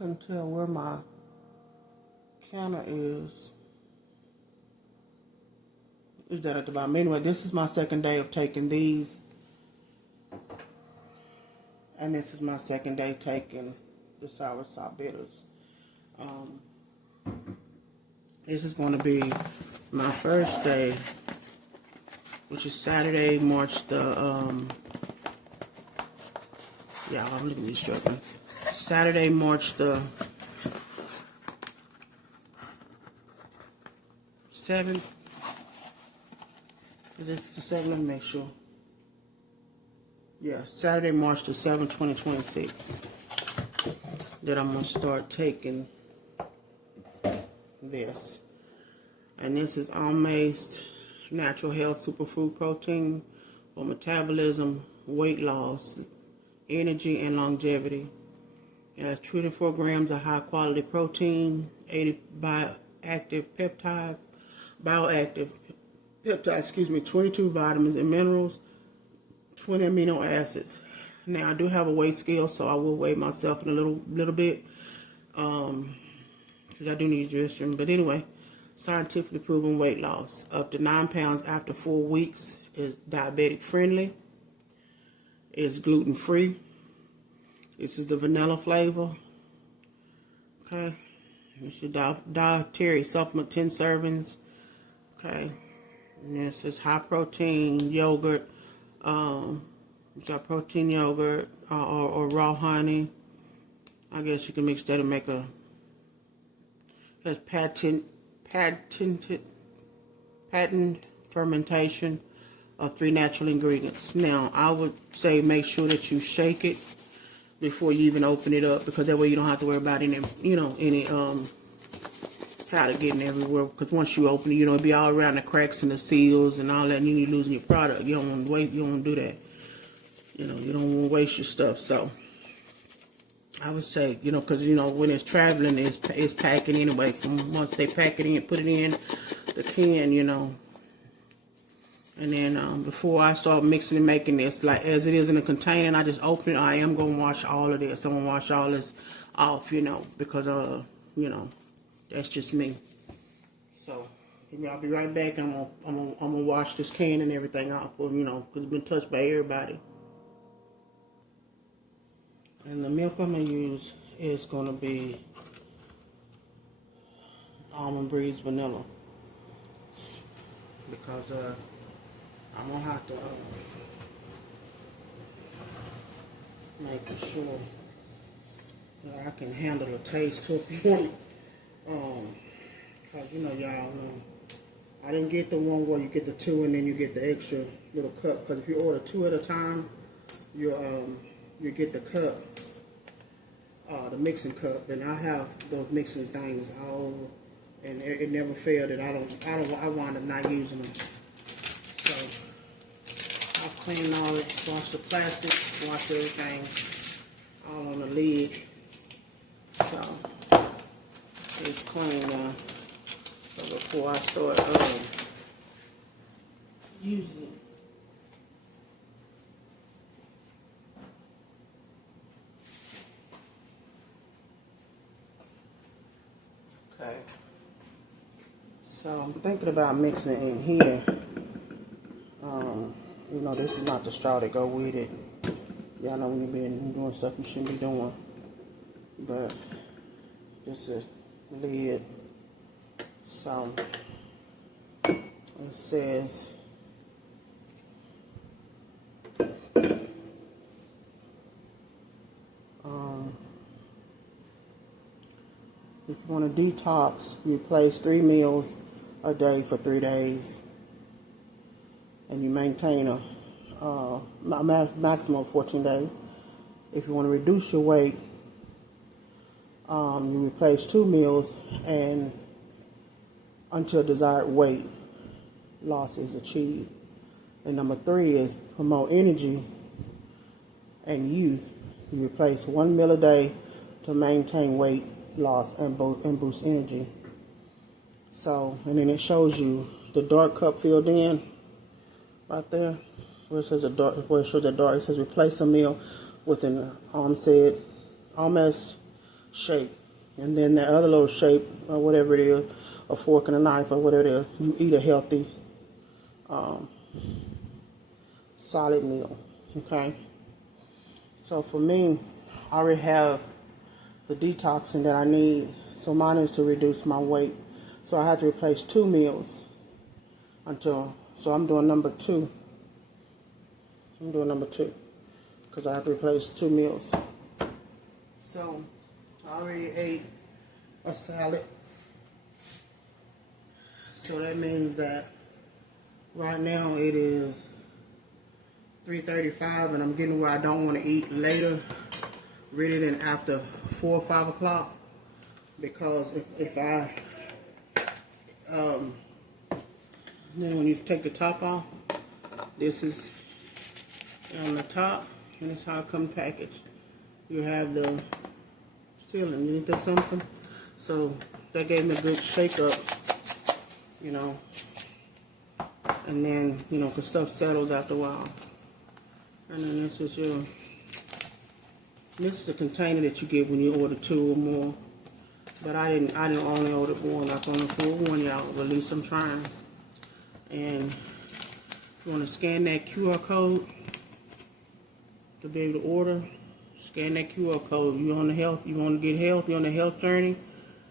couldn't tell where my counter is. Is that at the bottom? Anyway, this is my second day of taking these. And this is my second day taking the sour salt bitters. This is going to be my first day, which is Saturday, March the, yeah, I'm looking at me struggling. Saturday, March the 7th. This is the 7th, let me make sure. Yeah, Saturday, March the 7th, 2026. That I'm going to start taking this. And this is all-maced natural health superfood protein for metabolism, weight loss, energy, and longevity. It has 24 grams of high-quality protein, 80 bioactive peptides, 22 vitamins and minerals, 20 amino acids. Now I do have a weight scale, so I will weigh myself in a little bit, because I do need digestion. But anyway, scientifically proven weight loss up to 9 pounds after 4 weeks. Is diabetic friendly. It's gluten free. This is the vanilla flavor. Okay, this is dietary supplement, 10 servings. Okay, and this is high protein yogurt. Got protein yogurt or raw honey. I guess you can mix that and make a. Has patent fermentation of 3 natural ingredients. Now I would say make sure that you shake it before you even open it up, because that way you don't have to worry about any powder getting everywhere. Because once you open it, it'll be all around the cracks and the seals and all that, and you're losing your product. You don't want to wait. You don't want to do that. You don't want to waste your stuff. So I would say, because when it's traveling, it's packing anyway. From once they pack it in, put it in the can, And then before I start mixing and making this, like as it is in a container, and I just open it, I am gonna wash all of this. I'm gonna wash all this off, because that's just me. So I'll be right back. I'm gonna wash this can and everything off, because it's been touched by everybody. And the milk I'm gonna use is gonna be Almond Breeze vanilla, because I'm gonna have to make sure that I can handle the taste to a point. Cause y'all know, I didn't get the one where you get the 2 and then you get the extra little cup. Cause if you order 2 at a time, you get the cup, the mixing cup. And I have those mixing things all over, and it never failed that I wound up not using them. So I'll clean all it, wash the plastic, wash everything, all on the lid. So it's clean now. So before I start using it. Okay. So I'm thinking about mixing it in here. This is not the straw that go with it. Y'all know when you've been doing stuff you shouldn't be doing. But this is lid. So it says if you want to detox, you replace 3 meals a day for 3 days, and you maintain a maximum of 14 days. If you want to reduce your weight, you replace 2 meals and until desired weight loss is achieved. And number 3 is promote energy and youth. You replace 1 meal a day to maintain weight loss and boost energy. So, and then it shows you the dark cup filled in right there, where it says where it shows the dark. It says replace a meal with an almost shape. And then that other little shape, or whatever it is, a fork and a knife, or whatever it is, you eat a healthy, solid meal, okay? So for me, I already have the detoxing that I need. So mine is to reduce my weight. So I had to replace 2 meals so I'm doing number 2. I'm doing number 2 because I have to replace 2 meals. So I already ate a salad. So that means that right now it is 3:35 and I'm getting where I don't want to eat later, really than after 4 or 5 o'clock. Because if I, then when you take the top off, this is on the top, and it's how it comes packaged. You have the sealing, you need that something? So that gave me a good shake up, you know, and then, you know, because stuff settles after a while. And then this is a container that you get when you order 2 or more. But I didn't only order 1, like on the full 1, y'all, but at least I'm trying. And if you want to scan that QR code to be able to order, scan that QR code. You on the health, you want to get health, you on the health journey,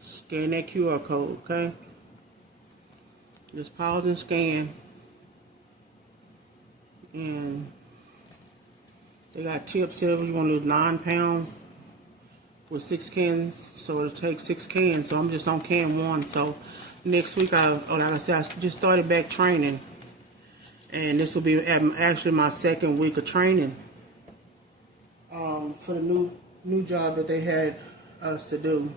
scan that QR code, okay? Just pause and scan. And they got tips here. You want to lose 9 pounds with 6 cans, so it'll take 6 cans. So I'm just on can 1. So next week, like I said, I just started back training, and this will be actually my 2nd week of training for the new job that they had us to do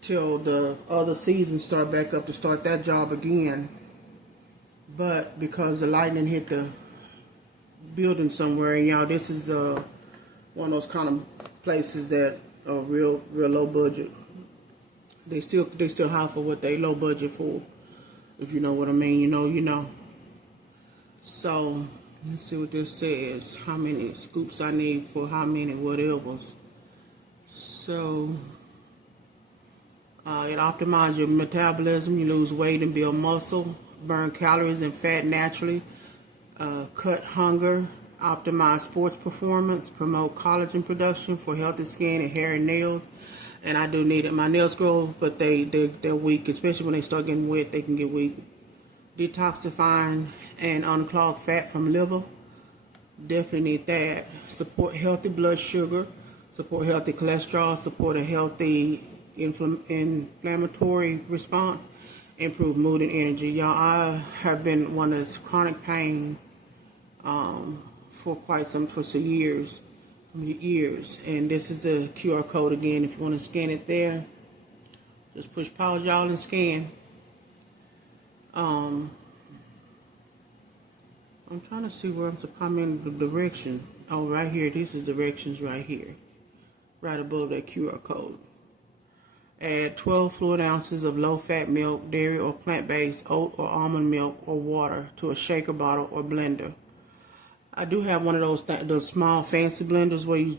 till the other season start back up to start that job again. But because the lightning hit the building somewhere, and y'all, this is one of those kind of places that are real low budget. They still high for what they low budget for, if you know what I mean. You know. So let's see what this says. How many scoops I need for how many whatever. So it optimizes your metabolism. You lose weight and build muscle, burn calories and fat naturally, cut hunger, optimize sports performance, promote collagen production for healthy skin and hair and nails. And I do need it. My nails grow, but they're weak, especially when they start getting wet. They can get weak. Detoxifying and unclog fat from liver. Definitely need that. Support healthy blood sugar. Support healthy cholesterol. Support a healthy inflammatory response. Improve mood and energy. Y'all, I have been one of this chronic pain for some years. And this is the QR code again. If you want to scan it there, just push pause, y'all, and scan. I'm trying to see where I'm in the direction. Oh, right here. These are directions right here, right above that QR code. Add 12 fluid ounces of low-fat milk, dairy, or plant-based oat or almond milk or water to a shaker bottle or blender. I do have one of those small fancy blenders where you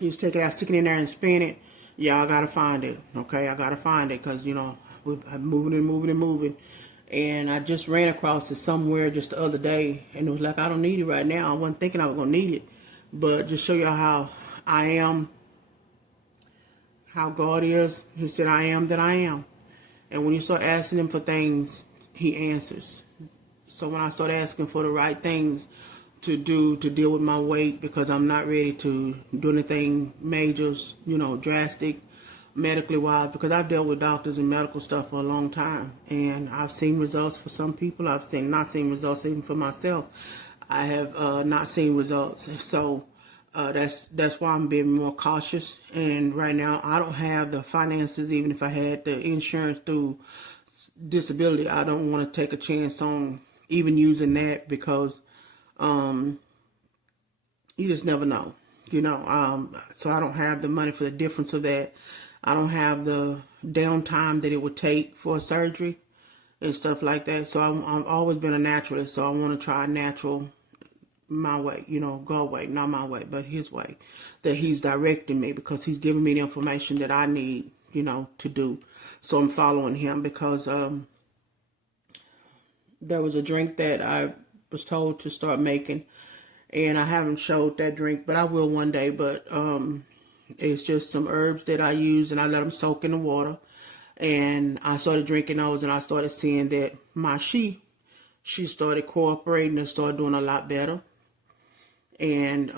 just take it out, stick it in there, and spin it. Yeah, I gotta find it. Okay, I gotta find it because I'm moving. And I just ran across it somewhere just the other day, and it was like, I don't need it right now. I wasn't thinking I was gonna need it, but just show y'all how I am. How God is. He said, I am that I am. And when you start asking him for things, he answers. So when I start asking for the right things to do to deal with my weight, because I'm not ready to do anything major, drastic, medically wise, because I've dealt with doctors and medical stuff for a long time. And I've seen results for some people. I've not seen results even for myself. I have not seen results. So that's why I'm being more cautious. And right now, I don't have the finances. Even if I had the insurance through disability, I don't want to take a chance on even using that, because you just never know, so I don't have the money for the difference of that. I don't have the downtime that it would take for a surgery and stuff like that. So I've always been a naturalist, so I want to try natural my way, you know, go away, not my way, but his way, that he's directing me, because he's giving me the information that I need, you know, to do. So I'm following him, because there was a drink that I was told to start making, and I haven't showed that drink, but I will one day. But it's just some herbs that I use, and I let them soak in the water, and I started drinking those, and I started seeing that my she started cooperating and started doing a lot better. And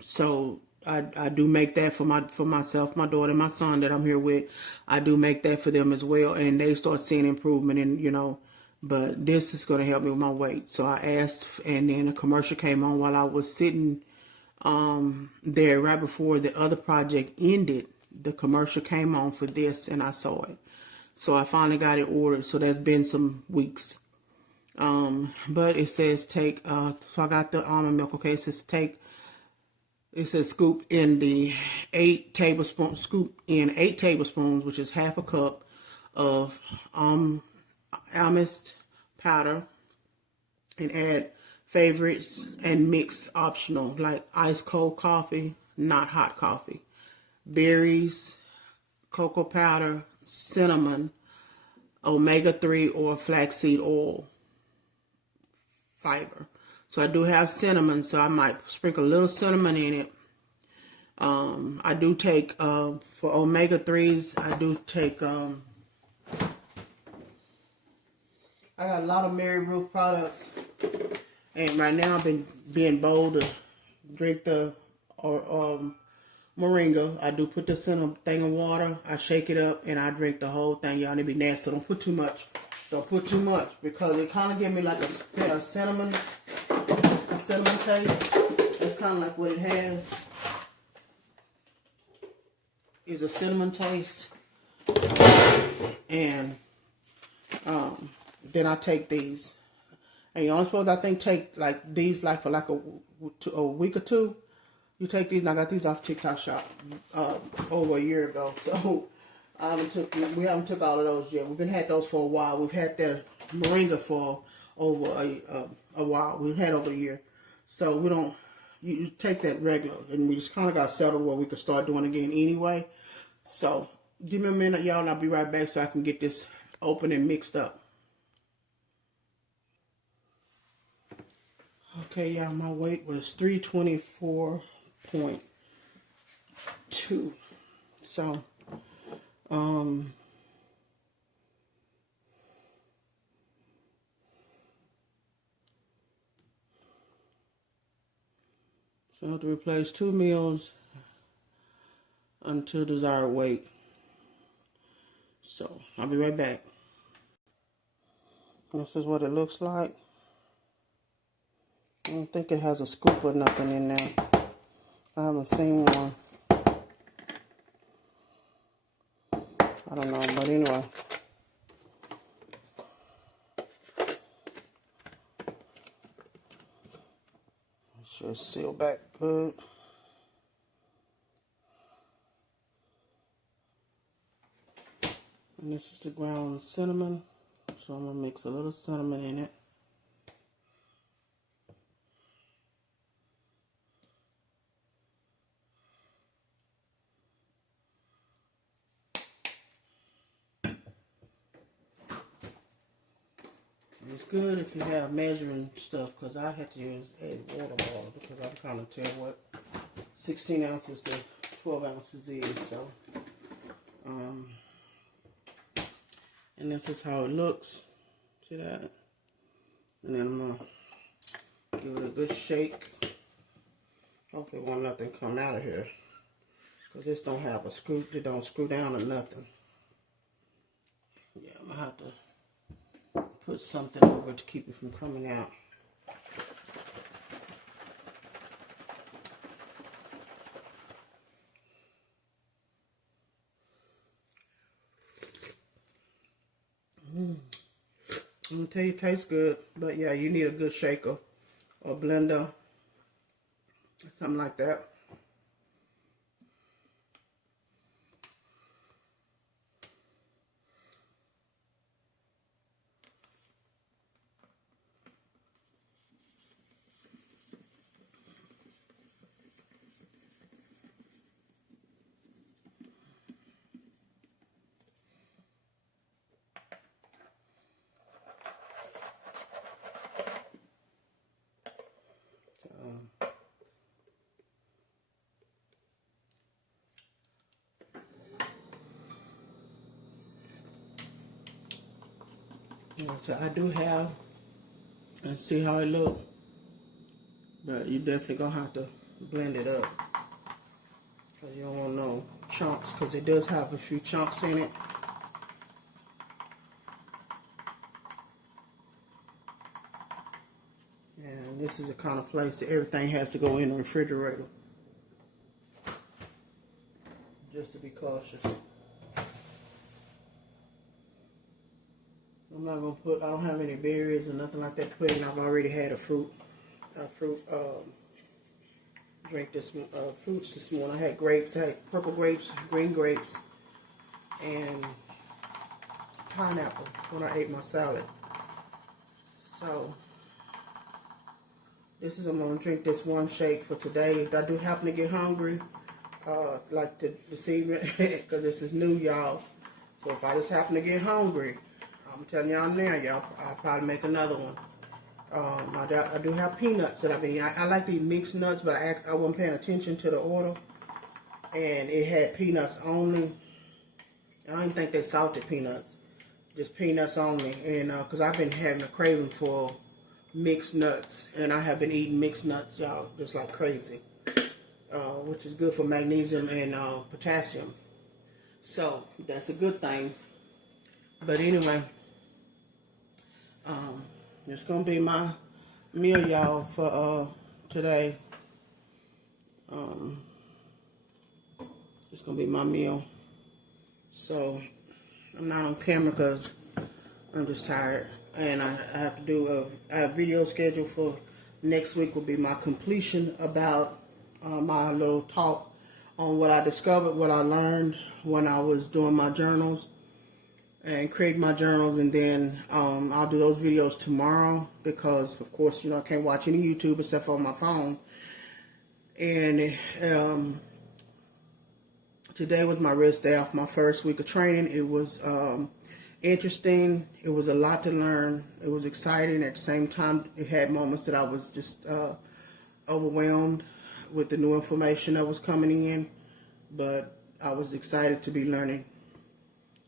so I do make that for myself, my daughter, and my son that I'm here with. I do make that for them as well, and they start seeing improvement. And you know, but this is going to help me with my weight. So I asked, and then a commercial came on while I was sitting there right before the other project ended. The commercial came on for this, and I saw it. So I finally got it ordered. So there's been some weeks. But it says take, so I got the almond milk. Okay, it says scoop in the 8 tablespoons, which is half a cup of almond powder, and add favorites and mix optional, like ice cold coffee, not hot coffee, berries, cocoa powder, cinnamon, omega-3 or flaxseed oil, fiber. So I do have cinnamon, so I might sprinkle a little cinnamon in it. I do take, for omega-3s, I do take, I got a lot of Mary Ruth products. And right now I've been being bold to drink the moringa. I do put this in a thing of water. I shake it up and I drink the whole thing. Y'all need to be nasty. So don't put too much. Don't put too much, because it kind of give me like a cinnamon taste. That's kind of like what it has. Is a cinnamon taste. And then I take these. And you're only supposed to, I think, take like these like for like a week or two. You take these, and I got these off TikTok shop over a year ago. So we haven't took all of those yet. We've been had those for a while. We've had the moringa for over a while. We've had over a year. So we don't, you take that regular, and we just kind of got settled where we could start doing it again anyway. So give me a minute, y'all, and I'll be right back so I can get this open and mixed up. Okay, y'all, my weight was 324.2. So, so I have to replace 2 meals until desired weight. So, I'll be right back. This is what it looks like. I don't think it has a scoop or nothing in there. I haven't seen one. I don't know, but anyway. It should seal back good. And this is the ground cinnamon. So I'm going to mix a little cinnamon in it. It's good if you have measuring stuff, because I had to use a water bottle because I'm kind of tell what 16 ounces to 12 ounces is. So, and this is how it looks. See that? And then I'm gonna give it a good shake. Hopefully, won't nothing come out of here, because this don't have a screw. It don't screw down or nothing. Yeah, I'm gonna have to put something over to keep it from coming out. I'm gonna tell you, it tastes good, but yeah, you need a good shaker or blender, something like that. So I do have, let's see how it looks. But you definitely gonna have to blend it up, because you don't want no chunks, because it does have a few chunks in it. And this is the kind of place that everything has to go in the refrigerator, just to be cautious. I'm not gonna put, I don't have any berries or nothing like that to put in. I've already had a fruit drink this fruits this morning. I had grapes, I had purple grapes, green grapes, and pineapple when I ate my salad. So this is, I'm gonna drink this one shake for today. If I do happen to get hungry, like this evening, because this is new, y'all. So if I just happen to get hungry, I'm telling y'all now, y'all, I'll probably make another one. I do have peanuts that I've been eating. I like to eat mixed nuts, but I wasn't paying attention to the order, and it had peanuts only. I don't even think they salted peanuts, just peanuts only. And because I've been having a craving for mixed nuts, and I have been eating mixed nuts, y'all, just like crazy, which is good for magnesium and potassium. So that's a good thing. But anyway, it's gonna be my meal, y'all, for today. It's gonna be my meal. So I'm not on camera because I'm just tired, and I have to do a video schedule for next week. Will be my completion about my little talk on what I discovered, what I learned when I was doing my journals and create my journals. And then I'll do those videos tomorrow, because of course, you know, I can't watch any YouTube except for on my phone. And today was my rest day off my first week of training. It was interesting. It was a lot to learn. It was exciting. At the same time, it had moments that I was just overwhelmed with the new information that was coming in, but I was excited to be learning.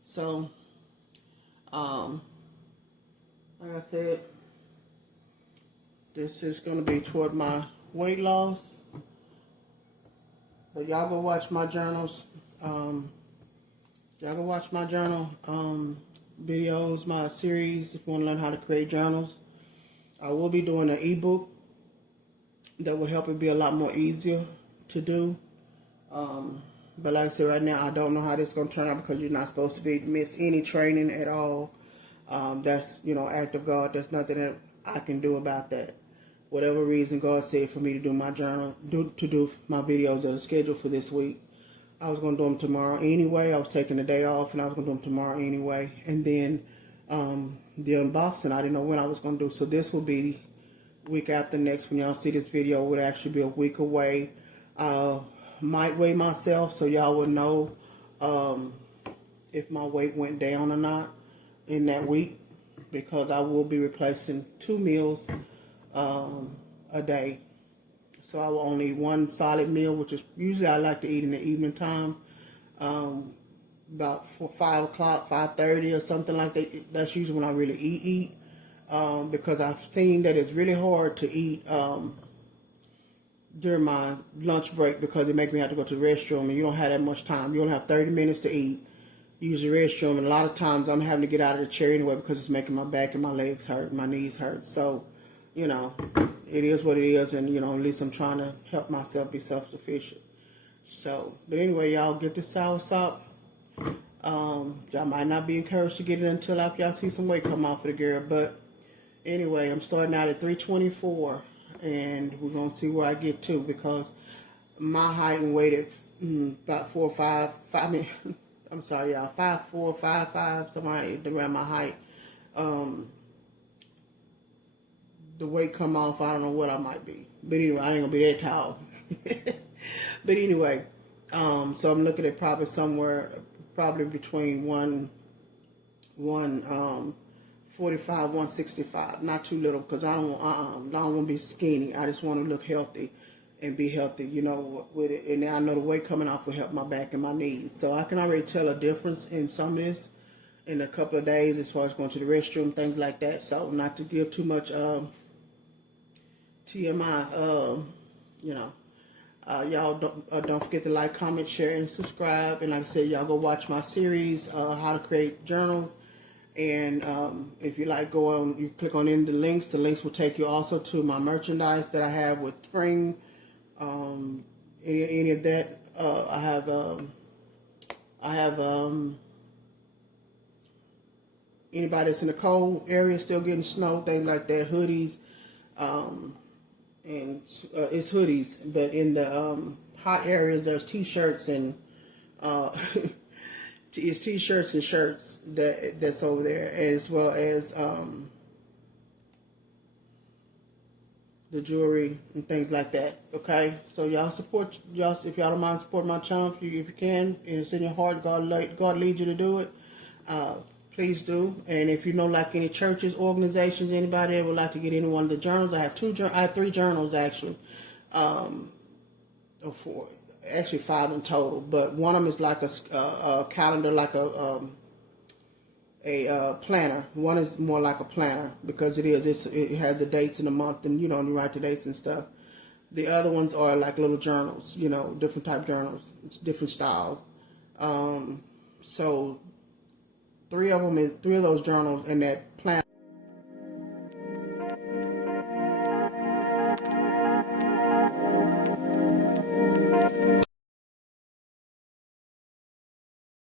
So like I said, this is going to be toward my weight loss. But y'all go watch my journals. Y'all go watch my journal videos, my series, if you want to learn how to create journals. I will be doing an ebook that will help it be a lot more easier to do. But like I said, right now, I don't know how this is going to turn out, because you're not supposed to miss any training at all. That's, you know, act of God. There's nothing that I can do about that. Whatever reason God said for me to do my journal, to do my videos that are scheduled for this week, I was going to do them tomorrow anyway. I was taking the day off, and I was going to do them tomorrow anyway. And then the unboxing, I didn't know when I was going to do. So this will be week after next. When y'all see this video, it would actually be a week away. Might weigh myself, so y'all would know if my weight went down or not in that week, because I will be replacing 2 meals a day. So I will only eat one solid meal, which is usually I like to eat in the evening time, about 5 o'clock, 5:30 or something like that. That's usually when I really eat, because I've seen that it's really hard to eat during my lunch break, because it makes me have to go to the restroom, and you don't have that much time. You only have 30 minutes to eat, use the restroom, and a lot of times I'm having to get out of the chair anyway, because it's making my back and my legs hurt, and my knees hurt. So, you know, it is what it is, and, you know, at least I'm trying to help myself be self-sufficient. So, but anyway, y'all get this soursop. Y'all might not be encouraged to get it until after y'all see some weight come off of the girl, but anyway, I'm starting out at 324, and we're going to see where I get to, because my height and weight at about 4'5", I'm sorry, y'all, 5'4", 5'5", somewhere around my height. The weight come off, I don't know what I might be. But anyway, I ain't going to be that tall. But anyway, so I'm looking at probably somewhere, probably between 145, 165. Not too little, because I don't want to be skinny. I just want to look healthy and be healthy, you know, with it. And I know the weight coming off will help my back and my knees. So I can already tell a difference in some of this. in a couple of days as far as going to the restroom, things like that. So not to give too much TMI, you know. Y'all don't forget to like, comment, share, and subscribe. And like I said, y'all go watch my series, how to create journals. And if you like, go on, you click on any of the links. The links will take you also to my merchandise that I have with spring. Any of that. I have anybody that's in the cold area still getting snow, things like that, hoodies. And it's hoodies, but in the hot areas there's t-shirts and it's t-shirts and shirts that's over there, as well as the jewelry and things like that. Okay, so y'all support, y'all, if y'all don't mind supporting my channel, if you can, and it's in your heart, God leads you to do it, please do. And if you know, like any churches, organizations, anybody that would like to get any one of the journals, I have 3 journals actually, or 4, actually 5 in total. But one of them is like a calendar, like a planner. One is more like a planner because it has the dates in the month, and you know, you write the dates and stuff. The other ones are like little journals, you know, different type journals, it's different styles. So 3 of those journals and that planner